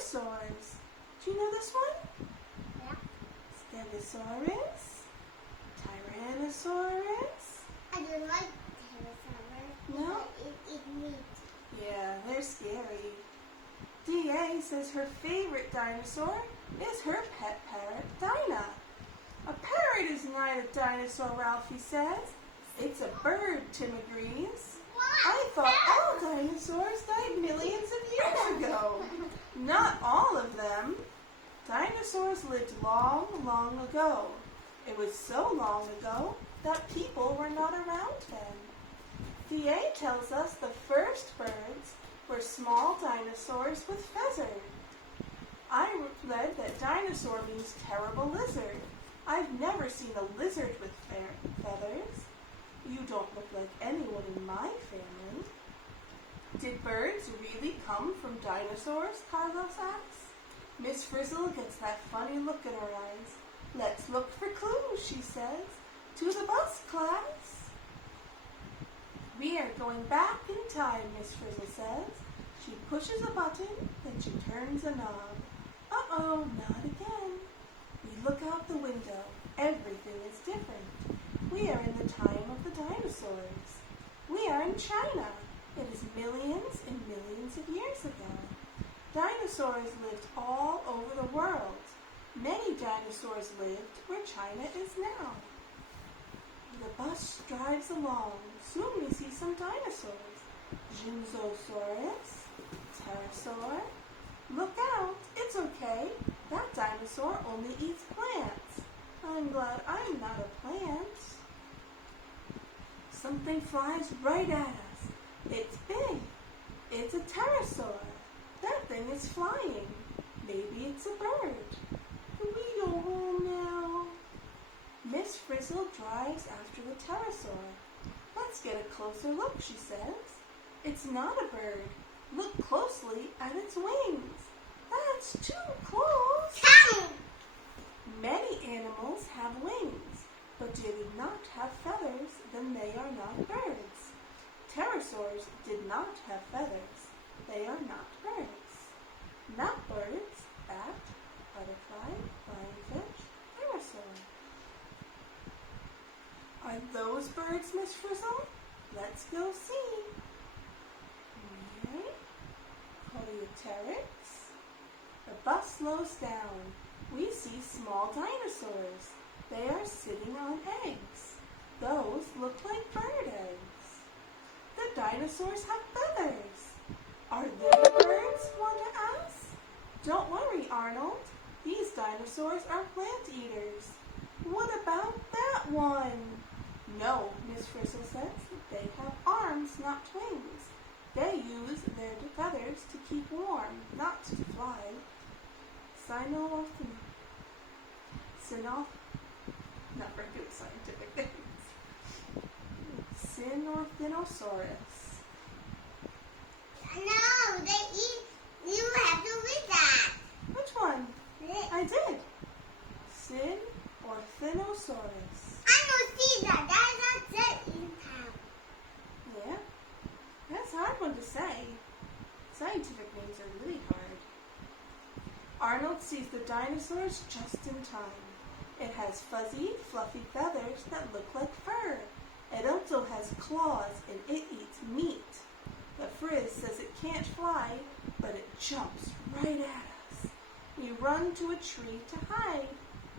dinosaurs. Do you know this one? Yeah. Stegosaurus, Tyrannosaurus. I don't like dinosaurs. No? It eats meat. Yeah, they're scary. DA says her favorite dinosaur is her pet parrot, Dinah. A parrot is not a dinosaur, Ralphie says. It's a bird, Tim agrees. I thought all dinosaurs died millions of years ago. Not all of them. Dinosaurs lived long, long ago. It was so long ago that people were not around then. DA tells us the first birds were small dinosaurs with feathers. I read that dinosaur means terrible lizard. I've never seen a lizard with feathers. You don't look like anyone in my family. Did birds really come from dinosaurs? Carlos asks. Miss Frizzle gets that funny look in her eyes. Let's look for clues, she says. To the bus, class. We are going back in time, Miss Frizzle says. She pushes a button, then she turns a knob. Uh-oh, not again. We look out the window. Everything is different. We are in the time of the dinosaurs. We are in China. It is millions and millions of years ago. Dinosaurs lived all over the world. Many dinosaurs lived where China is now. The bus drives along. Soon we see some dinosaurs. Ginzosaurus, pterosaur. Look out, it's okay. That dinosaur only eats plants. I'm glad I'm not a plant. Something flies right at us. It's big. It's a pterosaur. That thing is flying. Maybe it's a bird. Can we go home now? Miss Frizzle drives after the pterosaur. Let's get a closer look, she says. It's not a bird. Look closely at its wings. That's too close. Many animals have wings, but do not have feathers, then they are not birds. Pterosaurs did not have feathers. They are not birds. Not birds, bat, butterfly, lionfish, pterosaur. Are those birds, Miss Frizzle? Let's go see. Coleopteryx. The bus slows down. We see small dinosaurs. They are sitting on eggs. Those look like bird eggs. The dinosaurs have feathers. Are they birds, Wanda asks? Don't worry, Arnold. These dinosaurs are plant eaters. What about that one? No, Miss Frizzle says. They have arms, not wings. They use their feathers to keep warm, not to fly. Not very good scientific things. Cynorhinosaurus. No, they eat. You have to read that. Which one? I did. Cynorhinosaurus. I don't see that. That is not said in town. Yeah, that's a hard one to say. Scientific names are really hard. Arnold sees the dinosaurs just in time. It has fuzzy, fluffy feathers that look like fur. It also has claws and it eats meat. The Frizz says it can't fly, but it jumps right at us. We run to a tree to hide.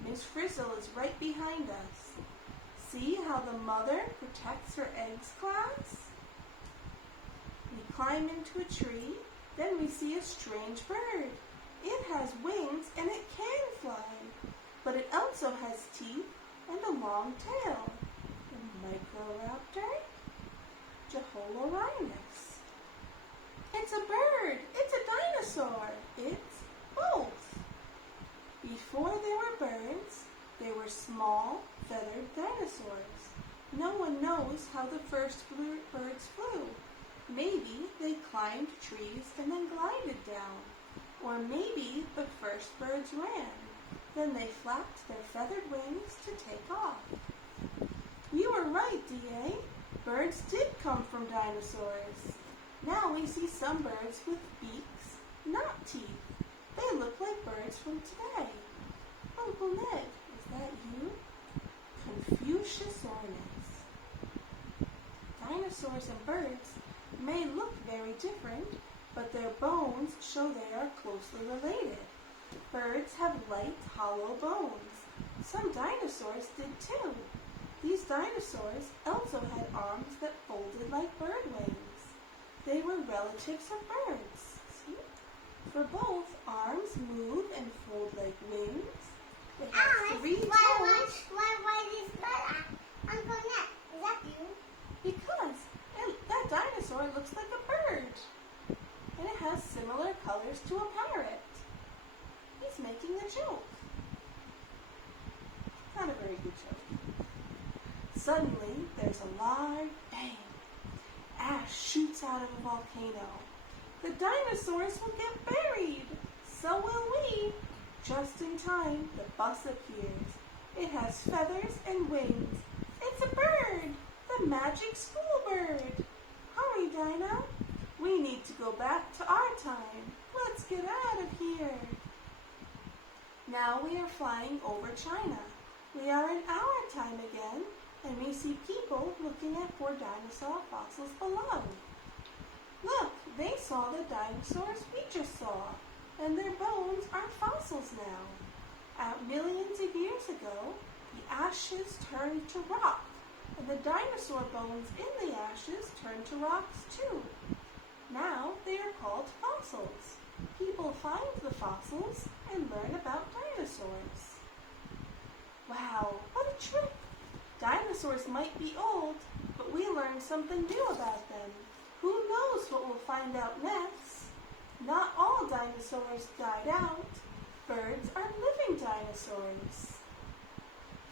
Miss Frizzle is right behind us. See how the mother protects her eggs, class? We climb into a tree, then we see a strange bird. It has wings and it can fly, but it also has teeth and a long tail. A Microraptor, Jeholorhinus. It's a bird. It's a dinosaur. It's both. Before they were birds, they were small, feathered dinosaurs. No one knows how the first birds flew. Maybe they climbed trees and then glided down. Or maybe the first birds ran. Then they flapped their feathered wings to take off. You were right, D.A. Birds did come from dinosaurs. Now we see some birds with beaks, not teeth. birds from today. Uncle Ned, is that you? Confuciusornis. Dinosaurs and birds may look very different, but their bones show they are closely related. Birds have light, hollow bones. Some dinosaurs did too. These dinosaurs also had arms that folded like bird wings. They were relatives of birds. See? For both, arms move and fold like wings. They have three toes. Why this bird? Uncle Ned, is that you? Because that dinosaur looks like a bird. And it has similar colors to a parrot. He's making a joke. Not a very good joke. Suddenly, there's a loud bang. Ash shoots out of a volcano. The dinosaurs will get buried. So will we. Just in time, the bus appears. It has feathers and wings. It's a bird, the magic school bird. Hurry, Dinah. We need to go back to our time. Let's get out of here. Now we are flying over China. We are in our time again, and we see people looking at 4 dinosaur fossils below. Look, they saw the dinosaurs we just saw, and their bones are fossils now. Millions of years ago, the ashes turned to rock, and the dinosaur bones in the ashes turned to rocks too. Now they are called fossils. People find the fossils and learn about dinosaurs. Wow, what a trip! Dinosaurs might be old, but we learned something new about them. Who knows what we'll find out next? Not all dinosaurs died out. Birds are living dinosaurs.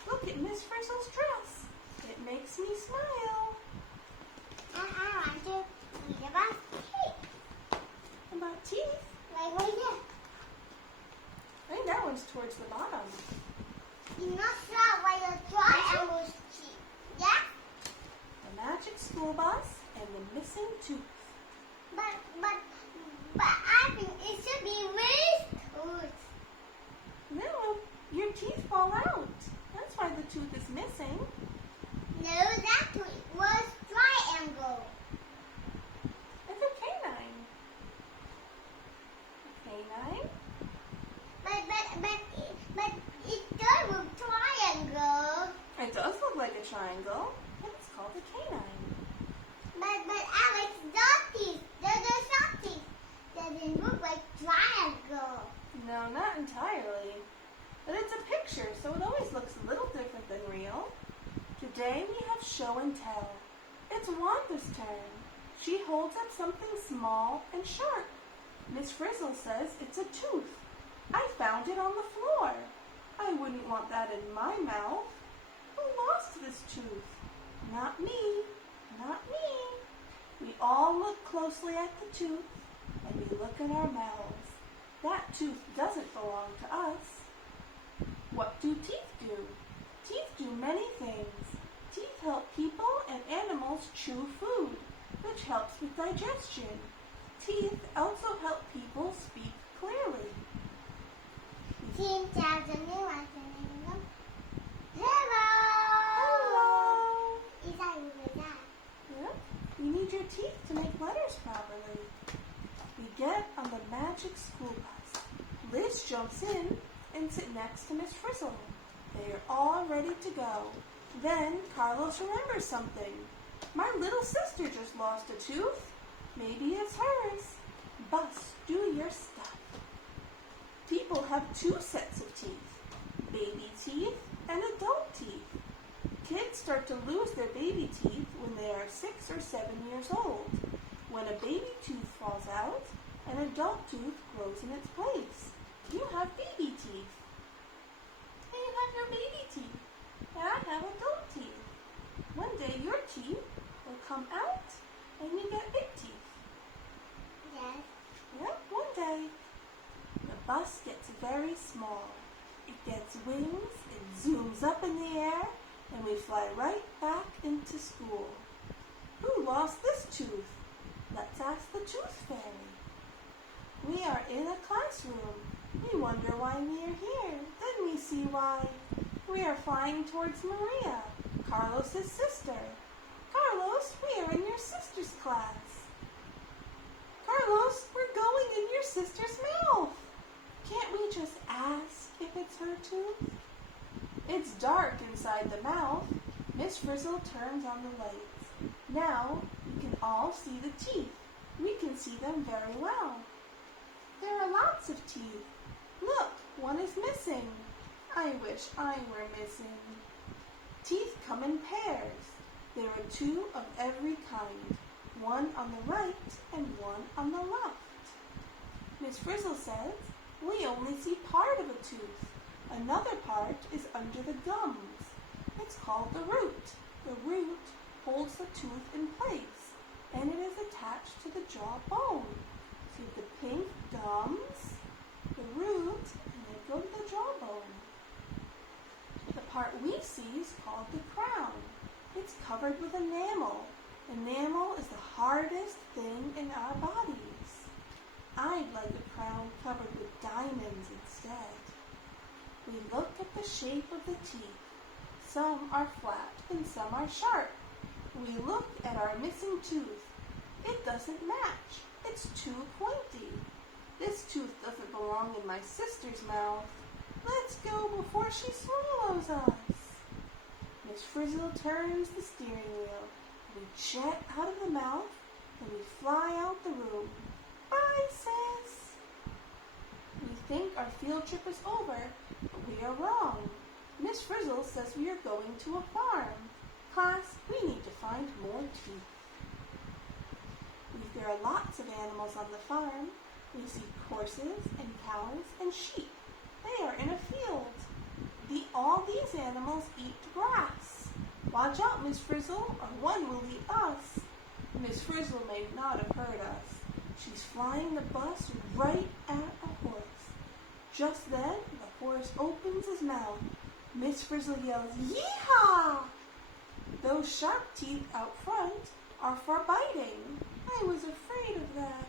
Look at Miss Frizzle's dress. It makes me smile. And I want to read about teeth. About teeth? Like right here. I think that one's towards the bottom. You're not sure why the triangle's teeth. Yeah? The magic school bus and the missing tooth. But I think it should be with No, your teeth fall out. That's why the tooth is missing. No, that was triangle. It's a canine. A canine? But it does look triangle. It does look like a triangle, but it's called a canine. But Alex, dog teeth. They're soft teeth. Doesn't look like triangle. No, not entirely. But it's a picture, so it always looks a little different than real. Today we have show and tell. It's Wanda's turn. She holds up something small and sharp. Miss Frizzle says it's a tooth. I found it on the floor. I wouldn't want that in my mouth. Who lost this tooth? Not me. Not me. We all look closely at the tooth, and we look in our mouths. That tooth doesn't belong to us. What do teeth do? Teeth do many things. Teeth help people and animals chew food, which helps with digestion. Teeth also help people speak clearly. Team tells a new one. Hello. Hello! Is that with that? Yep, you need your teeth to make letters properly. We get on the magic school bus. Liz jumps in and sits next to Miss Frizzle. They are all ready to go. Then Carlos remembers something. My little sister just lost a tooth. Maybe it's hers. Bus, do your stuff. People have 2 sets of teeth, baby teeth and adult teeth. Kids start to lose their baby teeth when they are 6 or 7 years old. When a baby tooth falls out, an adult tooth grows in its place. You have baby teeth. And you have your baby teeth. And I have adult teeth. One day your teeth will come out and you get big teeth. Yes. Yep, one day. The bus gets very small. It gets wings, it zooms up in the air, and we fly right back into school. Who lost this tooth? Let's ask the Tooth Fairy. We are in a classroom. We wonder why we are here. Then we see why. We are flying towards Maria, Carlos's sister. Carlos, we are in your sister's class. Carlos, we're going in your sister's mouth. Can't we just ask if it's her tooth? It's dark inside the mouth. Miss Frizzle turns on the lights. Now we can all see the teeth. We can see them very well. There are lots of teeth. Look, one is missing. I wish I were missing. Teeth come in pairs. There are two of every kind, one on the right and one on the left. Miss Frizzle says, we only see part of a tooth. Another part is under the gums. It's called the root. The root holds the tooth in place, and it is attached to the jawbone. See the pink gums, the root, and they go to the jawbone. The part we see is called the crown. It's covered with enamel. Enamel is the hardest thing in our bodies. I'd like a crown covered with diamonds instead. We look at the shape of the teeth. Some are flat and some are sharp. We look at our missing tooth. It doesn't match. It's too pointy. This tooth doesn't belong in my sister's mouth. Let's go before she swallows us. Miss Frizzle turns the steering wheel. We jet out of the mouth and we fly out the room. Bye, sis. We think our field trip is over, but we are wrong. Miss Frizzle says we are going to a farm. Class, we need to find more teeth. There are lots of animals on the farm. We see horses and cows and sheep. They are in a field. All these animals eat grass. Watch out, Miss Frizzle, or one will eat us. Miss Frizzle may not have heard us. She's flying the bus right at a horse. Just then, the horse opens his mouth. Miss Frizzle yells, "Yee-haw!" Those sharp teeth out front are for biting. I was afraid of that.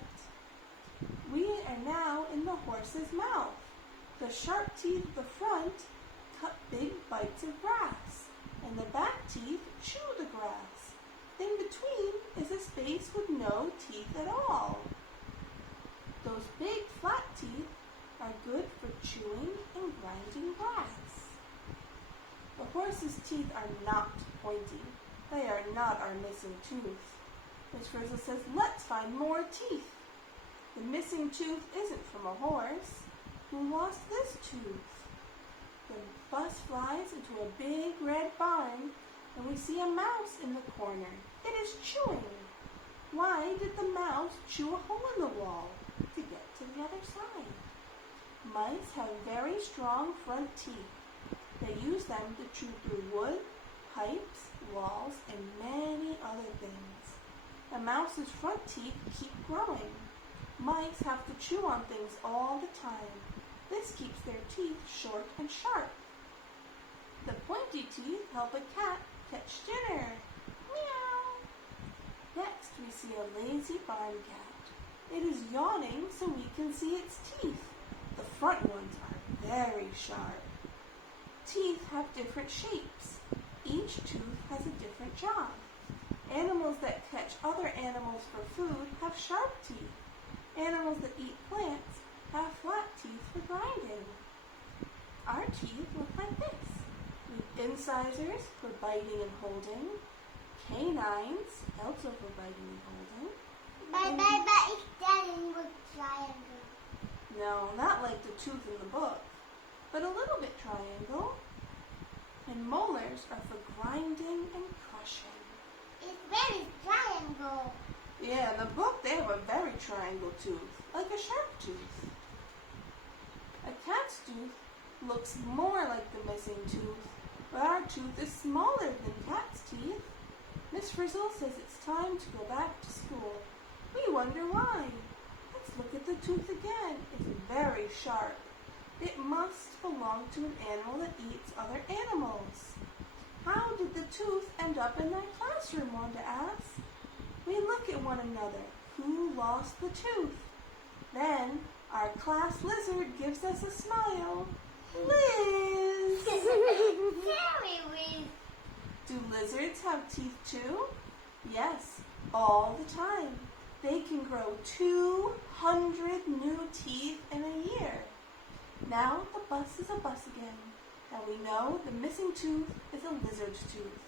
We are now in the horse's mouth. The sharp teeth at the front cut big bites of grass, and the back teeth chew the grass. In between is a space with no teeth at all. Those big flat teeth are good for chewing and grinding grass. The horse's teeth are not pointy. They are not our missing tooth. Miss Frizzle says, let's find more teeth. The missing tooth isn't from a horse. Who lost this tooth? The bus flies into a big red barn, and we see a mouse in the corner. It is chewing. Why did the mouse chew a hole in the wall? To get to the other side. Mice have very strong front teeth. They use them to chew through wood, pipes, walls, and many other things. A mouse's front teeth keep growing. Mice have to chew on things all the time. This keeps their teeth short and sharp. The pointy teeth help a cat catch dinner. Meow. Next, we see a lazy barn cat. It is yawning so we can see its teeth. The front ones are very sharp. Teeth have different shapes. Each tooth has a different job. Animals that catch other animals for food have sharp teeth. Animals that eat plants have flat teeth for grinding. Our teeth look like this. We have incisors for biting and holding, canines, also for biting and holding. But it doesn't look triangle. No, not like the tooth in the book, but a little bit triangle. And molars are for grinding and crushing. It's very triangle. Yeah, in the book they have a very triangle tooth, like a sharp tooth. A cat's tooth looks more like the missing tooth, but our tooth is smaller than cat's teeth. Miss Frizzle says it's time to go back to school. We wonder why. Let's look at the tooth again. It's very sharp. It must belong to an animal that eats other animals. How did the tooth end up in that classroom, Wanda asks. We look at one another. Who lost the tooth? Then Our class lizard gives us a smile. Liz! Very weird. Do lizards have teeth too? Yes, all the time. They can grow 200 new teeth in a year. Now the bus is a bus again, and we know the missing tooth is a lizard's tooth.